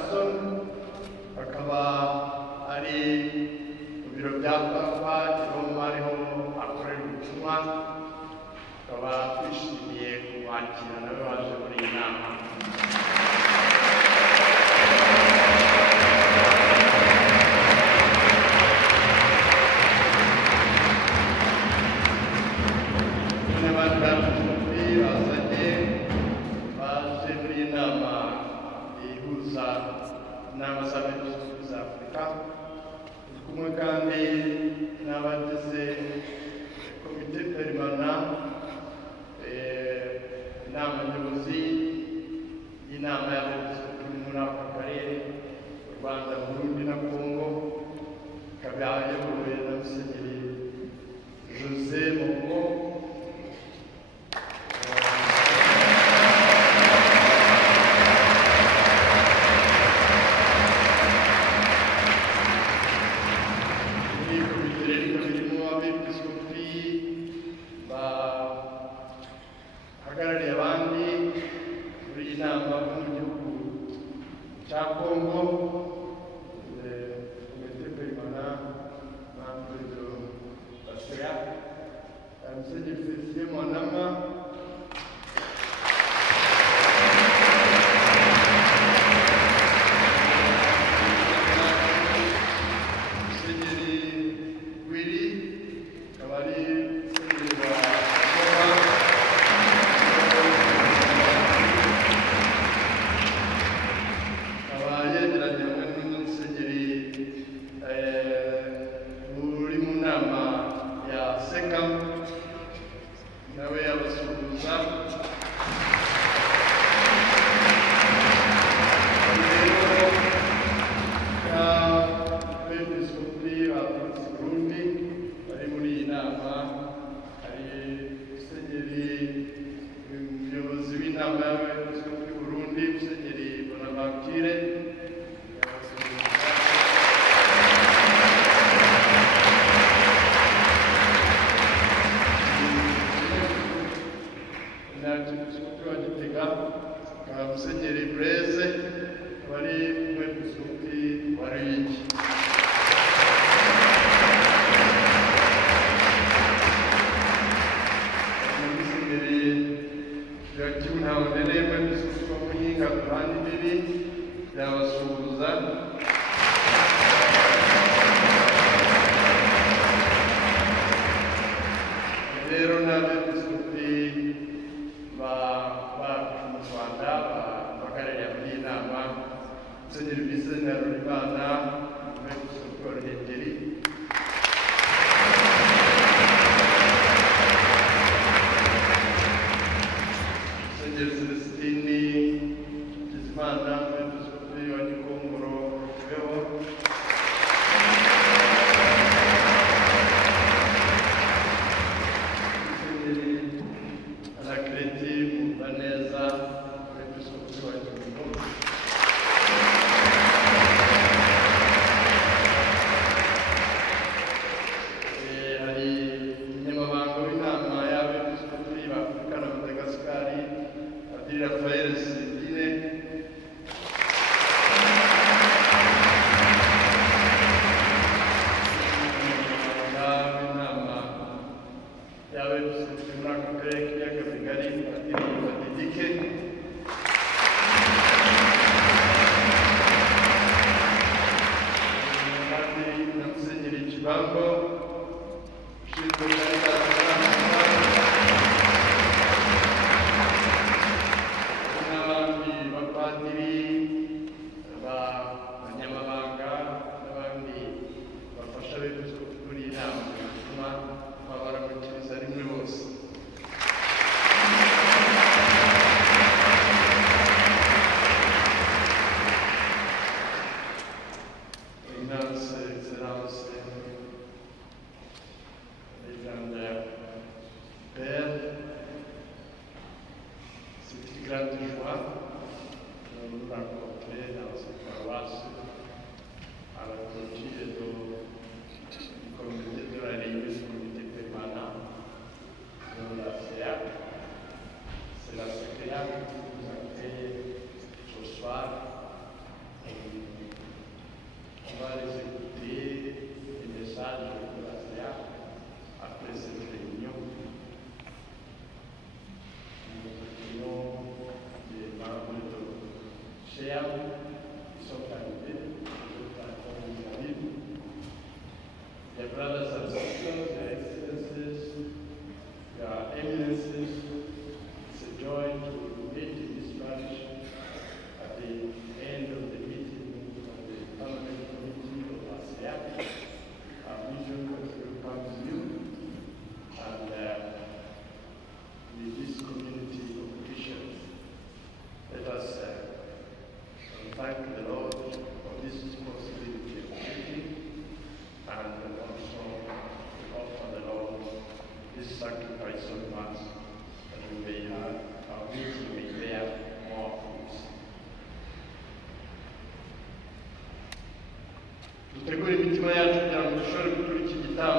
Jackson akaba ari mu biro bya papa Jerome ariho akorera ubutumwa, akaba twishimiye kumwakira nawe waje muri iyi nama. Inama z'abepiskopi za Afurika, turi kumwe kandi n'abagize komite perimana, inama nyobozi y'inama y'abepiskopi muri aka karere u Rwanda, Burundi na Kongo, ikaba yayobowe na Musenyeri Jose Mogo. Hagarariye abandi muri iyi nama bo mu gihugu cya Kongo, komite perimana n'abaperezida basera, Musenyeri Felicien Mwanama, Musenyeri Willy akaba ari nawe yabasuhuza. Abepiskopi baturutse i Burundi bari muri iyi nama, hari Musenyeri umuyobozi w'inama y'abepiskopi b'i Burundi, Musenyeri Bonaventure. Umwepiskopi wa Gitega akaba Musenyeri Blaise, wari umwepiskopi wa Ruyigi. Musenyeri Joachim Ntahondele, umwepiskopi wa Muyinga ku ruhande imbibi, yabasuhuza. Rero n'abepiskopi bacu mu Rwanda bahagarariye muri iyi nama, Musenyeri Vincent Harolimana, umwepiskopi wa Ruhengeri, Musenyeri Celestini Hakizimana, umwepiskopi wa Gikongoro Kibeho, Musenyeri Anakreti Mbaneza, umwepiskopi wa Gikongoro. Hari umunyamabanga w'inama y'abepiskopi ba Afurika na Madagasikari, Padiri Raphael Sindine, umunyamabanga w'inama y'abepiskopi muri aka karere k'ibiyaga bigari, Padiri Badidike, kandi na Musenyeri Kibango ushinzwe n'abandi bapadiri, abanyamabanga n'abandi bafasha abepiskopi muri iyi nama, bituma babaramukiriza rimwe bose. Excellence, Alexandre message de la CA après cette réunion. Nous remercions les membres de CA qui sont arrivés, the brothers and sisters, their excellencies, their eminences. It's a joy to meet in this parish at the end of the meeting of the permanent committee of ASEAN. Our vision will come to you, and with this community of Christians, let us thank the Lord for this possibility of meeting, and also offer the Lord this sacrifice of Mass, that we may have our meeting may bear more fruits. Dutegure imitima yacu kugira ngo dushobore gutura iki gitambo.